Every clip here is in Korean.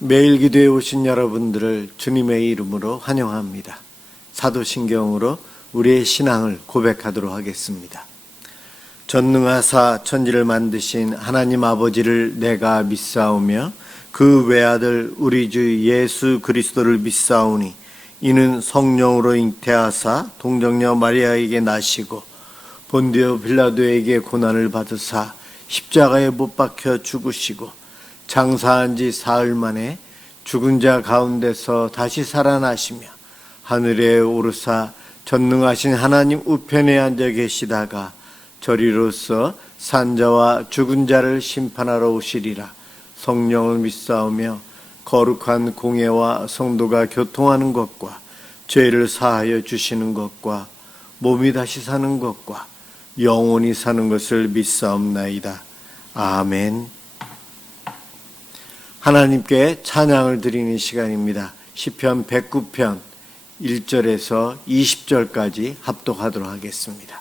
매일 기도에 오신 여러분들을 주님의 이름으로 환영합니다. 사도신경으로 우리의 신앙을 고백하도록 하겠습니다. 전능하사 천지를 만드신 하나님 아버지를 내가 믿사오며 그 외아들 우리 주 예수 그리스도를 믿사오니 이는 성령으로 잉태하사 동정녀 마리아에게 나시고 본디오 빌라도에게 고난을 받으사 십자가에 못 박혀 죽으시고 장사한 지 사흘 만에 죽은 자 가운데서 다시 살아나시며 하늘에 오르사 전능하신 하나님 우편에 앉아 계시다가 저리로서 산자와 죽은 자를 심판하러 오시리라. 성령을 믿사오며 거룩한 공예와 성도가 교통하는 것과 죄를 사하여 주시는 것과 몸이 다시 사는 것과 영원히 사는 것을 믿사옵나이다. 아멘. 하나님께 찬양을 드리는 시간입니다. 시편 109편 1절에서 20절까지 합독하도록 하겠습니다.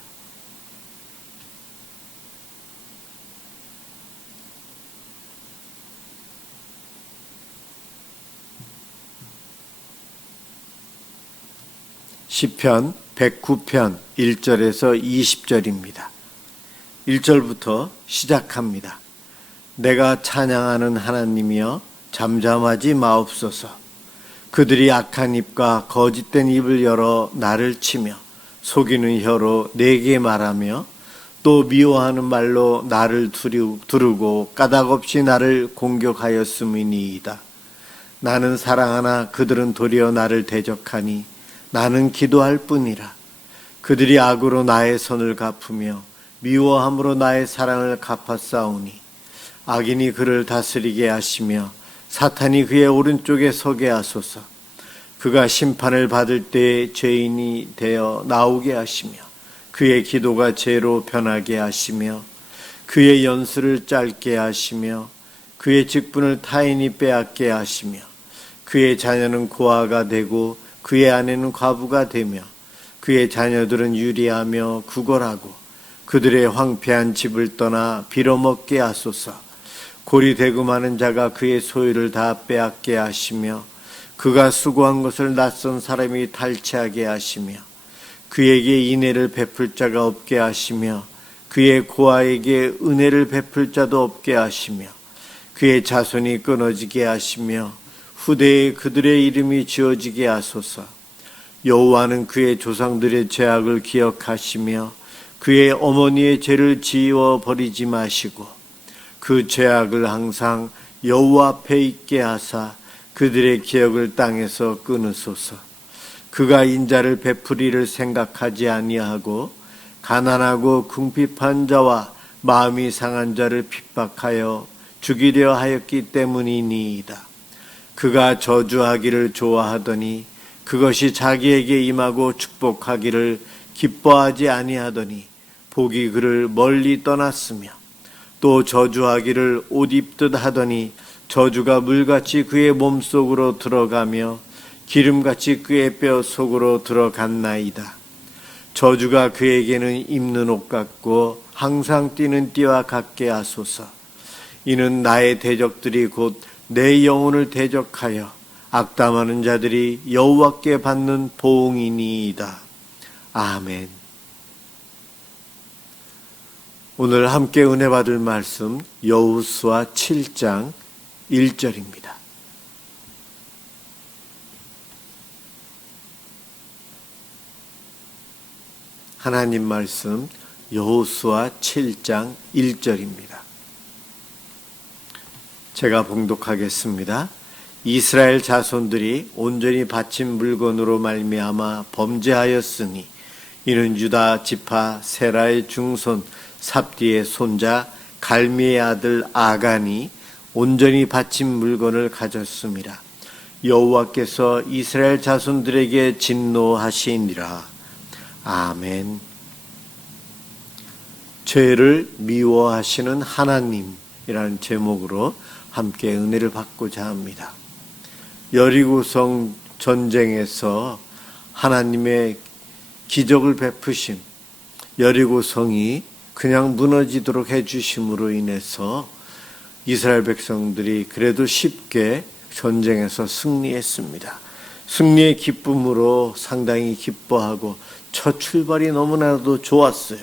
시편 109편 1절에서 20절입니다. 1절부터 시작합니다. 내가 찬양하는 하나님이여 잠잠하지 마옵소서. 그들이 악한 입과 거짓된 입을 열어 나를 치며 속이는 혀로 내게 말하며 또 미워하는 말로 나를 두르고 까닭없이 나를 공격하였음이니이다. 나는 사랑하나 그들은 도리어 나를 대적하니 나는 기도할 뿐이라. 그들이 악으로 나의 선을 갚으며 미워함으로 나의 사랑을 갚아싸우니 악인이 그를 다스리게 하시며 사탄이 그의 오른쪽에 서게 하소서. 그가 심판을 받을 때에 죄인이 되어 나오게 하시며 그의 기도가 죄로 변하게 하시며 그의 연수를 짧게 하시며 그의 직분을 타인이 빼앗게 하시며 그의 자녀는 고아가 되고 그의 아내는 과부가 되며 그의 자녀들은 유리하며 구걸하고 그들의 황폐한 집을 떠나 빌어먹게 하소서. 고리되고 많은 자가 그의 소유를 다 빼앗게 하시며 그가 수고한 것을 낯선 사람이 탈취하게 하시며 그에게 인애를 베풀 자가 없게 하시며 그의 고아에게 은혜를 베풀 자도 없게 하시며 그의 자손이 끊어지게 하시며 후대에 그들의 이름이 지어지게 하소서. 여호와는 그의 조상들의 죄악을 기억하시며 그의 어머니의 죄를 지워 버리지 마시고 그 죄악을 항상 여호와 앞에 있게 하사 그들의 기억을 땅에서 끊으소서. 그가 인자를 베풀이를 생각하지 아니하고 가난하고 궁핍한 자와 마음이 상한 자를 핍박하여 죽이려 하였기 때문이니이다. 그가 저주하기를 좋아하더니 그것이 자기에게 임하고 축복하기를 기뻐하지 아니하더니 복이 그를 멀리 떠났으며 또 저주하기를 옷 입듯 하더니 저주가 물같이 그의 몸속으로 들어가며 기름같이 그의 뼈 속으로 들어갔나이다. 저주가 그에게는 입는 옷 같고 항상 뛰는 띠와 같게 하소서. 이는 나의 대적들이 곧 내 영혼을 대적하여 악담하는 자들이 여호와께 받는 보응이니이다. 아멘. 오늘 함께 은혜 받을 말씀 여호수아 7장 1절입니다. 하나님 말씀 여호수아 7장 1절입니다. 제가 봉독하겠습니다. 이스라엘 자손들이 온전히 바친 물건으로 말미암아 범죄하였으니 이는 유다 지파 세라의 중손 삽디의 손자 갈미의 아들 아간이 온전히 바친 물건을 가졌습니다. 여호와께서 이스라엘 자손들에게 진노하시니라. 아멘. 죄를 미워하시는 하나님이라는 제목으로 함께 은혜를 받고자 합니다. 여리고성 전쟁에서 하나님의 기적을 베푸심, 여리고성이 그냥 무너지도록 해주심으로 인해서 이스라엘 백성들이 그래도 쉽게 전쟁에서 승리했습니다. 승리의 기쁨으로 상당히 기뻐하고 첫 출발이 너무나도 좋았어요.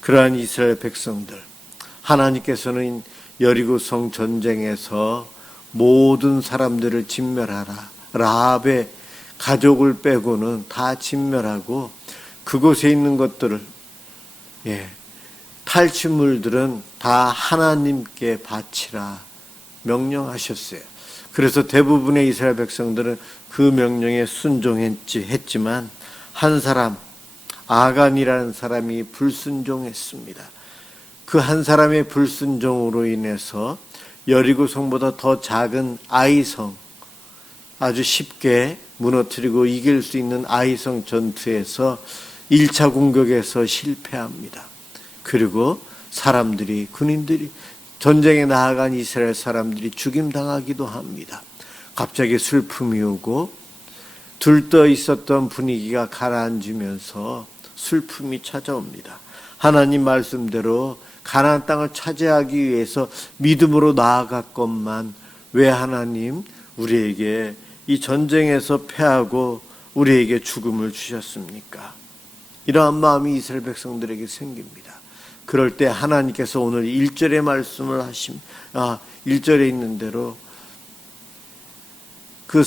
그러한 이스라엘 백성들, 하나님께서는 여리고성 전쟁에서 모든 사람들을 진멸하라. 라합의 가족을 빼고는 다 진멸하고 그곳에 있는 것들을 탈취물들은 다 하나님께 바치라 명령하셨어요. 그래서 대부분의 이스라엘 백성들은 그 명령에 순종했지만 한 사람, 아간이라는 사람이 불순종했습니다. 그 한 사람의 불순종으로 인해서 여리고성보다 더 작은 아이성, 아주 쉽게 무너뜨리고 이길 수 있는 아이성 전투에서 1차 공격에서 실패합니다. 그리고 사람들이, 군인들이, 전쟁에 나아간 이스라엘 사람들이 죽임당하기도 합니다. 갑자기 슬픔이 오고 들떠 있었던 분위기가 가라앉으면서 슬픔이 찾아옵니다. 하나님 말씀대로 가나안 땅을 차지하기 위해서 믿음으로 나아갔건만 왜 하나님 우리에게 이 전쟁에서 패하고 우리에게 죽음을 주셨습니까? 이러한 마음이 이스라엘 백성들에게 생깁니다. 그럴 때 하나님께서 오늘 1절의 말씀을 1절에 있는 대로 그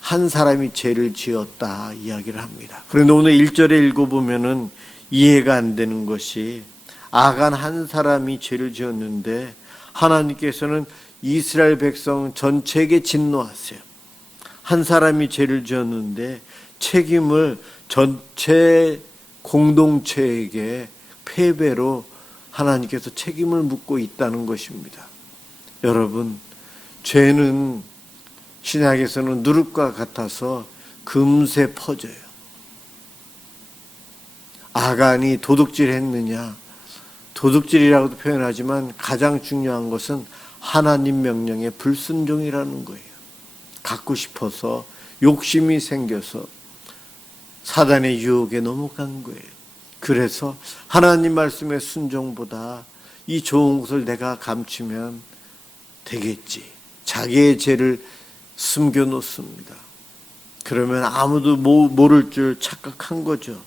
한 사람이 죄를 지었다 이야기를 합니다. 그런데 오늘 1절에 읽어보면은 이해가 안 되는 것이 아간 한 사람이 죄를 지었는데 하나님께서는 이스라엘 백성 전체에게 진노하세요. 한 사람이 죄를 지었는데 책임을 전체 공동체에게 패배로 하나님께서 책임을 묻고 있다는 것입니다. 여러분, 죄는 신약에서는 누룩과 같아서 금세 퍼져요. 아간이 도둑질했느냐? 도둑질이라고도 표현하지만 가장 중요한 것은 하나님 명령에 불순종이라는 거예요. 갖고 싶어서 욕심이 생겨서 사단의 유혹에 넘어간 거예요. 그래서 하나님 말씀의 순종보다 이 좋은 것을 내가 감추면 되겠지. 자기의 죄를 숨겨놓습니다. 그러면 아무도 모를 줄 착각한 거죠.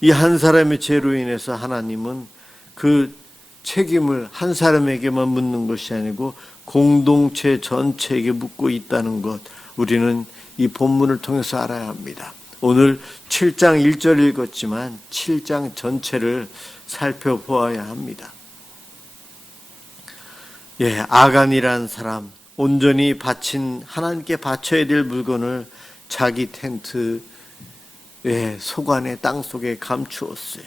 이 한 사람의 죄로 인해서 하나님은 그 책임을 한 사람에게만 묻는 것이 아니고 공동체 전체에게 묻고 있다는 것, 우리는 이 본문을 통해서 알아야 합니다. 오늘 7장 1절 읽었지만 7장 전체를 살펴보아야 합니다. 아간이라는 사람, 온전히 바친 하나님께 바쳐야 될 물건을 자기 텐트 소관의 땅속에 감추었어요.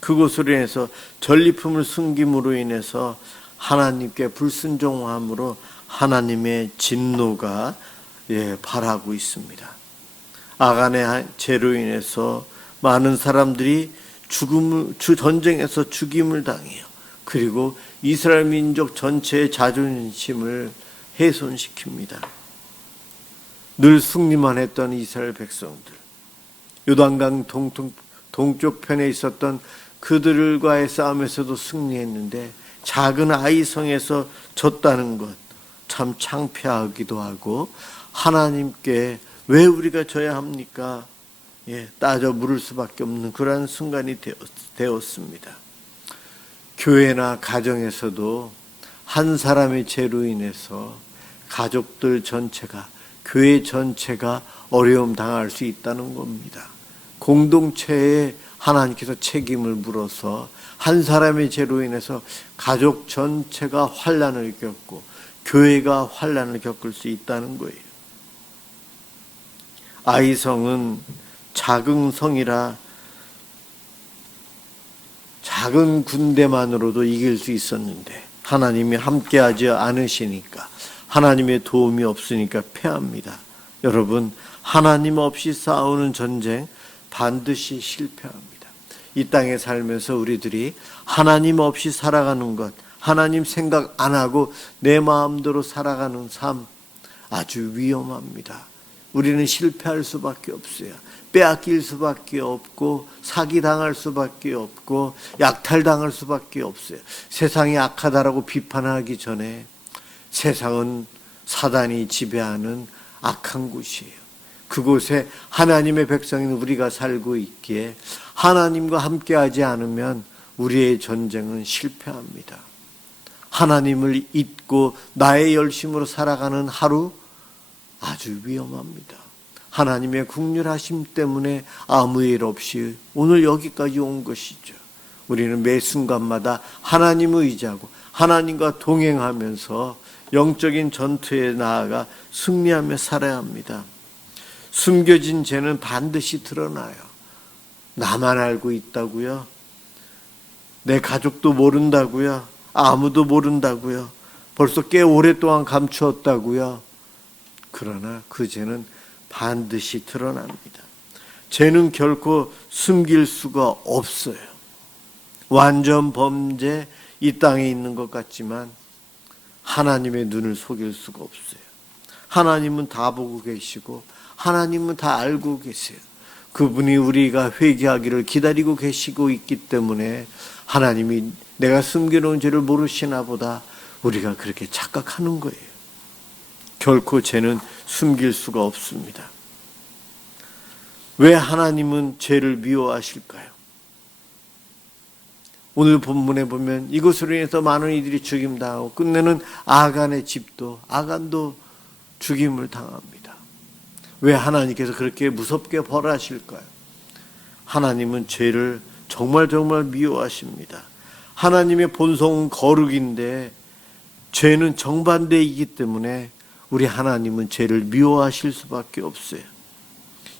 그것으로 인해서 전리품을 숨김으로 인해서 하나님께 불순종함으로 하나님의 진노가 발하고 있습니다. 아간의 죄로 인해서 많은 사람들이 전쟁에서 죽임을 당해요. 그리고 이스라엘 민족 전체의 자존심을 훼손시킵니다. 늘 승리만 했던 이스라엘 백성들, 요단강 동쪽 편에 있었던 그들과의 싸움에서도 승리했는데 작은 아이성에서 졌다는 것 참 창피하기도 하고 하나님께 왜 우리가 져야 합니까? 따져 물을 수밖에 없는 그러한 순간이 되었습니다. 교회나 가정에서도 한 사람의 죄로 인해서 가족들 전체가, 교회 전체가 어려움 당할 수 있다는 겁니다. 공동체에 하나님께서 책임을 물어서 한 사람의 죄로 인해서 가족 전체가 환난을 겪고 교회가 환난을 겪을 수 있다는 거예요. 아이성은 작은 성이라 작은 군대만으로도 이길 수 있었는데 하나님이 함께하지 않으시니까, 하나님의 도움이 없으니까 패합니다. 여러분, 하나님 없이 싸우는 전쟁 반드시 실패합니다. 이 땅에 살면서 우리들이 하나님 없이 살아가는 것, 하나님 생각 안 하고 내 마음대로 살아가는 삶 아주 위험합니다. 우리는 실패할 수밖에 없어요. 빼앗길 수밖에 없고 사기당할 수밖에 없고 약탈당할 수밖에 없어요. 세상이 악하다라고 비판하기 전에 세상은 사단이 지배하는 악한 곳이에요. 그곳에 하나님의 백성인 우리가 살고 있기에 하나님과 함께하지 않으면 우리의 전쟁은 실패합니다. 하나님을 잊고 나의 열심으로 살아가는 하루 아주 위험합니다. 하나님의 긍휼하심 때문에 아무 일 없이 오늘 여기까지 온 것이죠. 우리는 매 순간마다 하나님을 의지하고 하나님과 동행하면서 영적인 전투에 나아가 승리하며 살아야 합니다. 숨겨진 죄는 반드시 드러나요. 나만 알고 있다고요? 내 가족도 모른다고요? 아무도 모른다고요? 벌써 꽤 오랫동안 감추었다고요? 그러나 그 죄는 반드시 드러납니다. 죄는 결코 숨길 수가 없어요. 완전 범죄 이 땅에 있는 것 같지만 하나님의 눈을 속일 수가 없어요. 하나님은 다 보고 계시고 하나님은 다 알고 계세요. 그분이 우리가 회개하기를 기다리고 계시고 있기 때문에 하나님이 내가 숨겨놓은 죄를 모르시나 보다 우리가 그렇게 착각하는 거예요. 결코 죄는 숨길 수가 없습니다. 왜 하나님은 죄를 미워하실까요? 오늘 본문에 보면 이것으로 인해서 많은 이들이 죽임당하고 끝내는 아간의 집도 아간도 죽임을 당합니다. 왜 하나님께서 그렇게 무섭게 벌하실까요? 하나님은 죄를 정말 미워하십니다. 하나님의 본성은 거룩인데 죄는 정반대이기 때문에 우리 하나님은 죄를 미워하실 수밖에 없어요.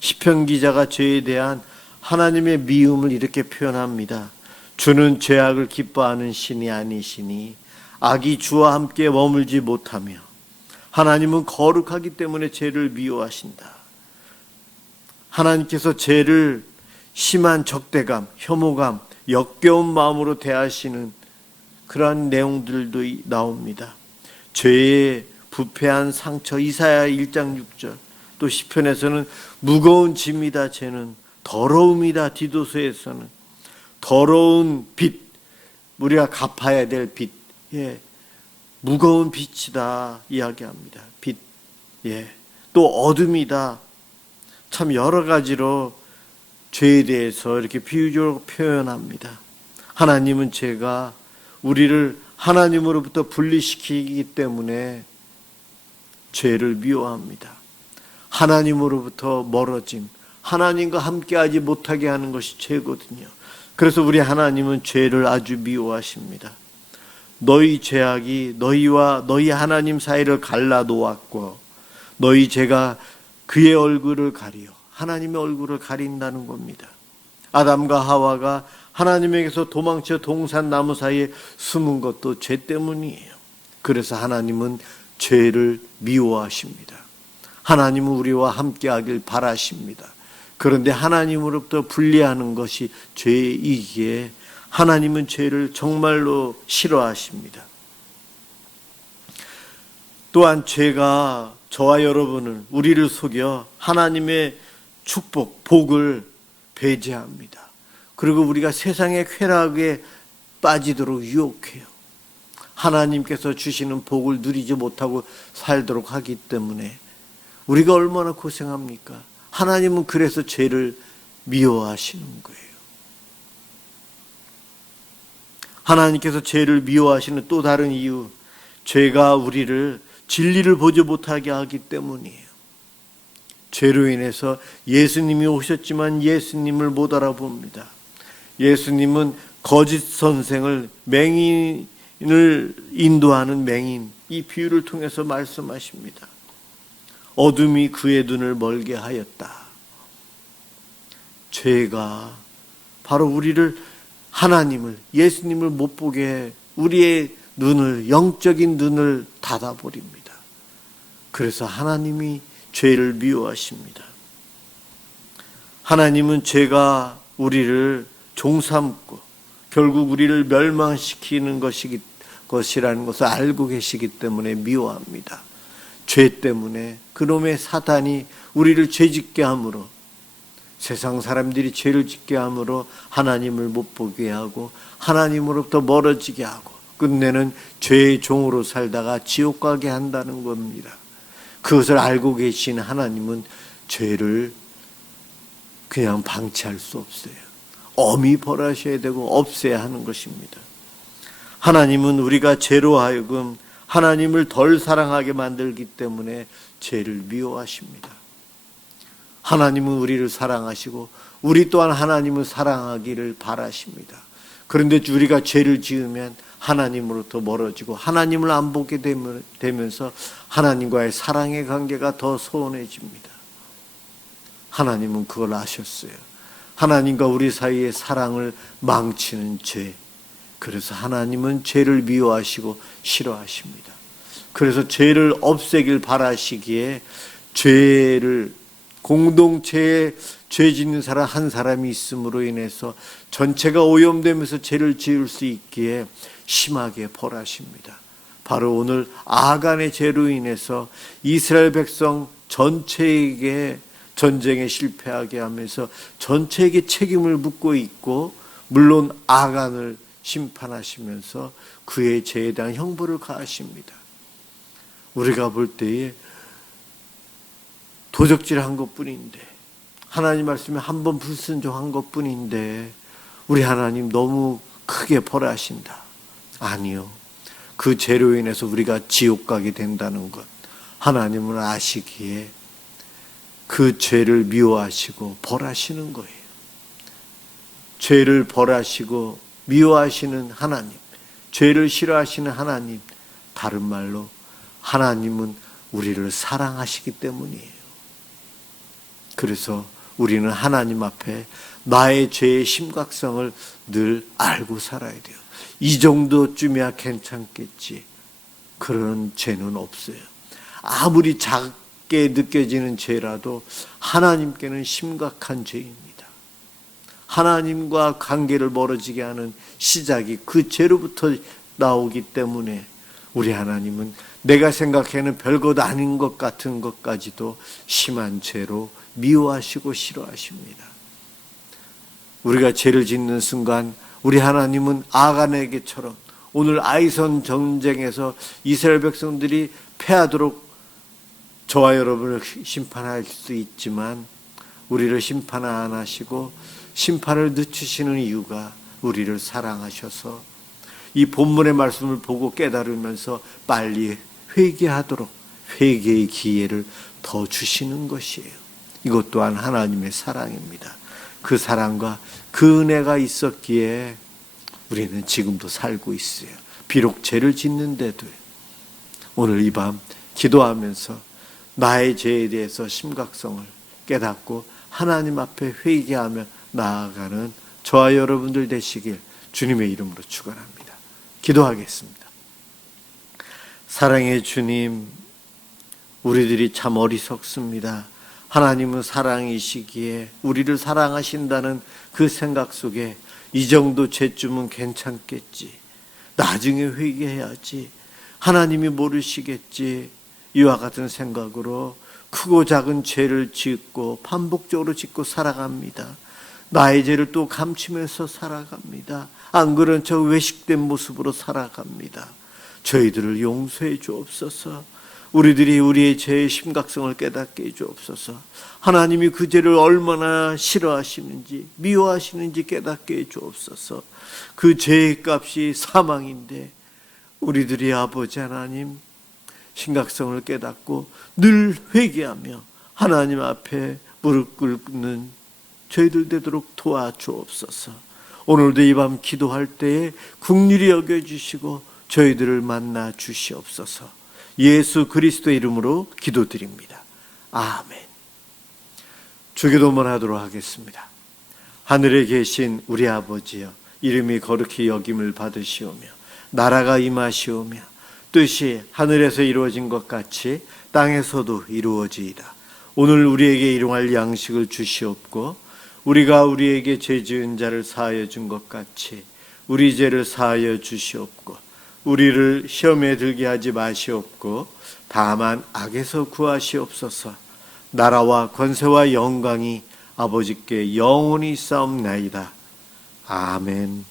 시편 기자가 죄에 대한 하나님의 미움을 이렇게 표현합니다. 주는 죄악을 기뻐하는 신이 아니시니 악이 주와 함께 머물지 못하며 하나님은 거룩하기 때문에 죄를 미워하신다. 하나님께서 죄를 심한 적대감, 혐오감, 역겨운 마음으로 대하시는 그러한 내용들도 나옵니다. 죄의 부패한 상처, 이사야 1장 6절, 또 시편에서는 무거운 짐이다 죄는, 더러움이다 디도서에서는 더러운 빚, 우리가 갚아야 될 빚, 무거운 빚이다 이야기합니다. 빚, 또 어둠이다. 참 여러 가지로 죄에 대해서 이렇게 비유적으로 표현합니다. 하나님은 죄가 우리를 하나님으로부터 분리시키기 때문에 죄를 미워합니다. 하나님으로부터 멀어짐, 하나님과 함께하지 못하게 하는 것이 죄거든요. 그래서 우리 하나님은 죄를 아주 미워하십니다. 너희 죄악이 너희와 너희 하나님 사이를 갈라 놓았고 너희 죄가 그의 얼굴을 가리어 하나님의 얼굴을 가린다는 겁니다. 아담과 하와가 하나님에게서 도망쳐 동산 나무 사이에 숨은 것도 죄 때문이에요. 그래서 하나님은 죄를 미워하십니다. 하나님은 우리와 함께하길 바라십니다. 그런데 하나님으로부터 분리하는 것이 죄이기에 하나님은 죄를 정말로 싫어하십니다. 또한 죄가 저와 여러분을, 우리를 속여 하나님의 축복, 복을 배제합니다. 그리고 우리가 세상의 쾌락에 빠지도록 유혹해요. 하나님께서 주시는 복을 누리지 못하고 살도록 하기 때문에 우리가 얼마나 고생합니까? 하나님은 그래서 죄를 미워하시는 거예요. 하나님께서 죄를 미워하시는 또 다른 이유, 죄가 우리를 진리를 보지 못하게 하기 때문이에요. 죄로 인해서 예수님이 오셨지만 예수님을 못 알아봅니다. 예수님은 거짓 선생을, 맹인을 인도하는 맹인, 이 비유를 통해서 말씀하십니다. 어둠이 그의 눈을 멀게 하였다. 죄가 바로 우리를, 하나님을, 예수님을 못 보게 우리의 눈을, 영적인 눈을 닫아버립니다. 그래서 하나님이 죄를 미워하십니다. 하나님은 죄가 우리를 종삼고 결국 우리를 멸망시키는 것이라는 것을 알고 계시기 때문에 미워합니다. 죄 때문에 그놈의 사단이 우리를 죄짓게 함으로, 세상 사람들이 죄를 짓게 함으로 하나님을 못 보게 하고 하나님으로부터 멀어지게 하고 끝내는 죄의 종으로 살다가 지옥 가게 한다는 겁니다. 그것을 알고 계신 하나님은 죄를 그냥 방치할 수 없어요. 엄히 벌하셔야 되고 없애야 하는 것입니다. 하나님은 우리가 죄로 하여금 하나님을 덜 사랑하게 만들기 때문에 죄를 미워하십니다. 하나님은 우리를 사랑하시고 우리 또한 하나님을 사랑하기를 바라십니다. 그런데 우리가 죄를 지으면 하나님으로부터 멀어지고 하나님을 안 보게 되면서 하나님과의 사랑의 관계가 더 소원해집니다. 하나님은 그걸 아셨어요. 하나님과 우리 사이의 사랑을 망치는 죄. 그래서 하나님은 죄를 미워하시고 싫어하십니다. 그래서 죄를 없애길 바라시기에 죄를 공동체에 죄 짓는 사람 한 사람이 있음으로 인해서 전체가 오염되면서 죄를 지을 수 있기에 심하게 벌하십니다. 바로 오늘 아간의 죄로 인해서 이스라엘 백성 전체에게 전쟁에 실패하게 하면서 전체에게 책임을 묻고 있고, 물론 아간을 심판하시면서 그의 죄에 대한 형벌을 가하십니다. 우리가 볼 때에 도적질한 것뿐인데, 하나님 말씀에 한번 불순종한 것뿐인데 우리 하나님 너무 크게 벌하신다. 아니요. 그 죄로 인해서 우리가 지옥 가게 된다는 것 하나님은 아시기에 그 죄를 미워하시고 벌하시는 거예요. 죄를 벌하시고 미워하시는 하나님, 죄를 싫어하시는 하나님, 다른 말로 하나님은 우리를 사랑하시기 때문이에요. 그래서 우리는 하나님 앞에 나의 죄의 심각성을 늘 알고 살아야 돼요. 이 정도쯤이야 괜찮겠지. 그런 죄는 없어요. 아무리 작게 느껴지는 죄라도 하나님께는 심각한 죄입니다. 하나님과 관계를 멀어지게 하는 시작이 그 죄로부터 나오기 때문에 우리 하나님은 내가 생각하는 별것 아닌 것 같은 것까지도 심한 죄로 미워하시고 싫어하십니다. 우리가 죄를 짓는 순간 우리 하나님은 아간에게처럼 오늘 아이선 전쟁에서 이스라엘 백성들이 패하도록 저와 여러분을 심판할 수 있지만 우리를 심판 안 하시고 심판을 늦추시는 이유가 우리를 사랑하셔서 이 본문의 말씀을 보고 깨달으면서 빨리 회개하도록 회개의 기회를 더 주시는 것이에요. 이것 또한 하나님의 사랑입니다. 그 사랑과 그 은혜가 있었기에 우리는 지금도 살고 있어요. 비록 죄를 짓는데도 오늘 이 밤 기도하면서 나의 죄에 대해서 심각성을 깨닫고 하나님 앞에 회개하며 나아가는 저와 여러분들 되시길 주님의 이름으로 축원합니다. 기도하겠습니다. 사랑의 주님, 우리들이 참 어리석습니다. 하나님은 사랑이시기에 우리를 사랑하신다는 그 생각 속에 이 정도 죄쯤은 괜찮겠지, 나중에 회개해야지, 하나님이 모르시겠지, 이와 같은 생각으로 크고 작은 죄를 짓고 반복적으로 짓고 살아갑니다. 나의 죄를 또 감추면서 살아갑니다. 안 그런 척 외식된 모습으로 살아갑니다. 저희들을 용서해 주옵소서. 우리들이 우리의 죄의 심각성을 깨닫게 해 주옵소서. 하나님이 그 죄를 얼마나 싫어하시는지 미워하시는지 깨닫게 해 주옵소서. 그 죄의 값이 사망인데 우리들이 아버지 하나님 심각성을 깨닫고 늘 회개하며 하나님 앞에 무릎 꿇는 저희들 되도록 도와주옵소서. 오늘도 이 밤 기도할 때에 긍휼히 여겨주시고 저희들을 만나 주시옵소서. 예수 그리스도의 이름으로 기도드립니다. 아멘. 주기도문 하도록 하겠습니다. 하늘에 계신 우리 아버지여, 이름이 거룩히 여김을 받으시오며 나라가 임하시오며 뜻이 하늘에서 이루어진 것 같이 땅에서도 이루어지이다. 오늘 우리에게 일용할 양식을 주시옵고 우리가 우리에게 죄 지은 자를 사하여 준 것 같이 우리 죄를 사하여 주시옵고 우리를 시험에 들게 하지 마시옵고 다만 악에서 구하시옵소서. 나라와 권세와 영광이 아버지께 영원히 싸움나이다. 아멘.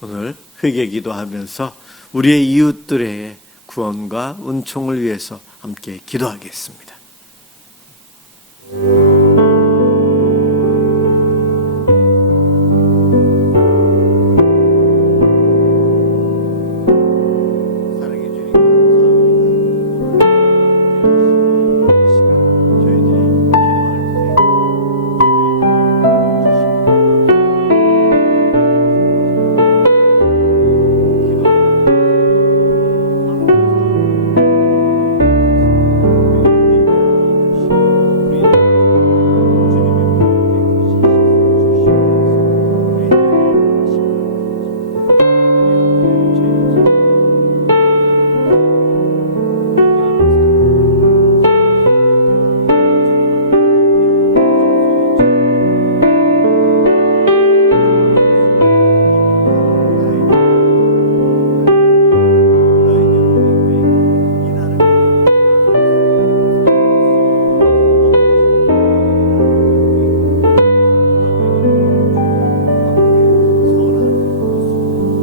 오늘 회개 기도하면서 우리의 이웃들의 구원과 은총을 위해서 함께 기도하겠습니다. 사랑해 주님 감사합니다. 오늘 이 시간 저희들이 기도할 수 있고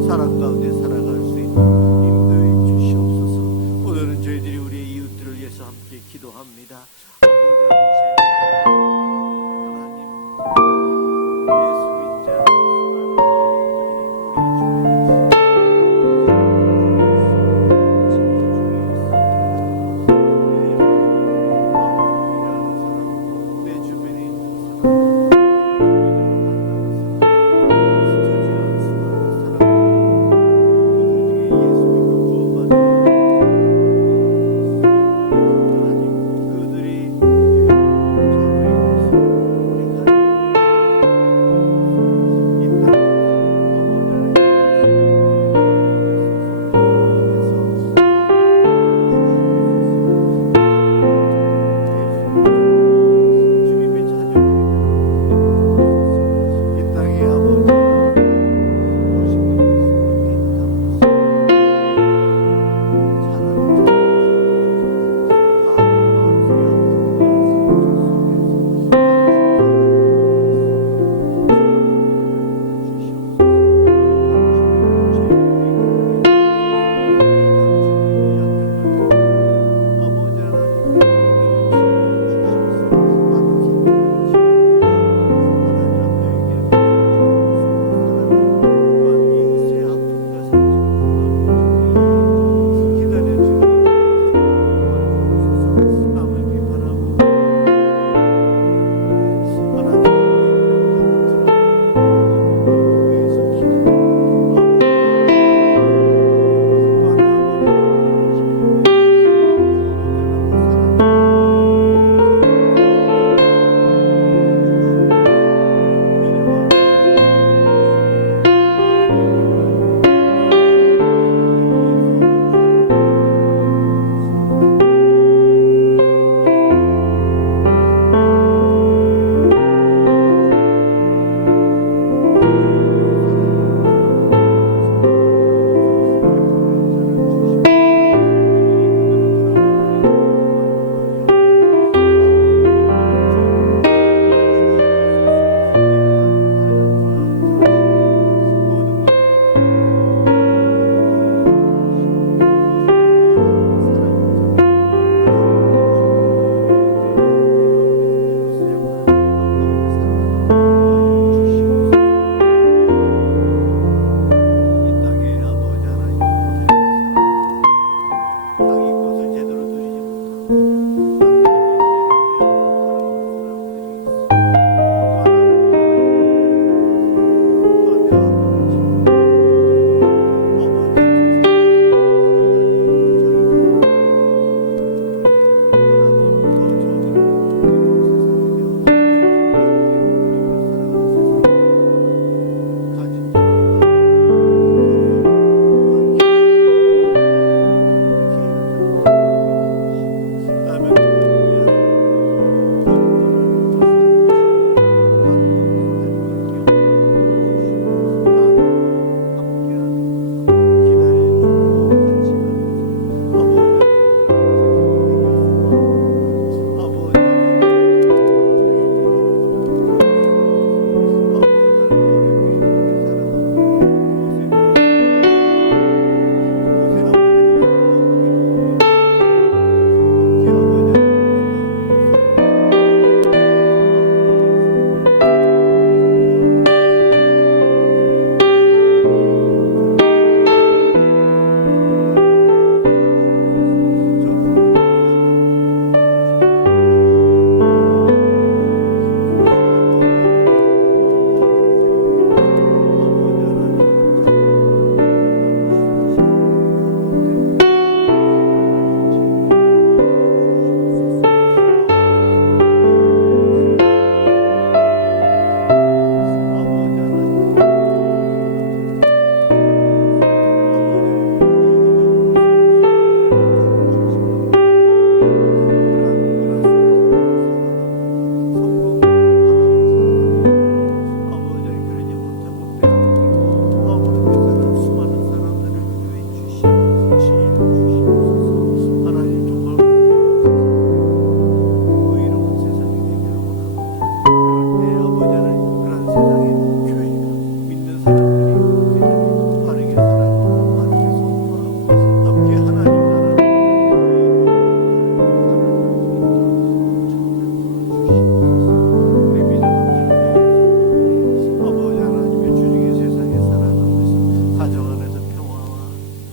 사랑 가운데 살아갈 수 있는 인도해 주시옵소서. 오늘은 저희들이 우리의 이웃들을 위해서 함께 기도합니다. 하나님, 예수 믿자 내 주변에 있는 사람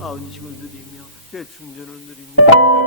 안식을 누리며 재충전을 누리며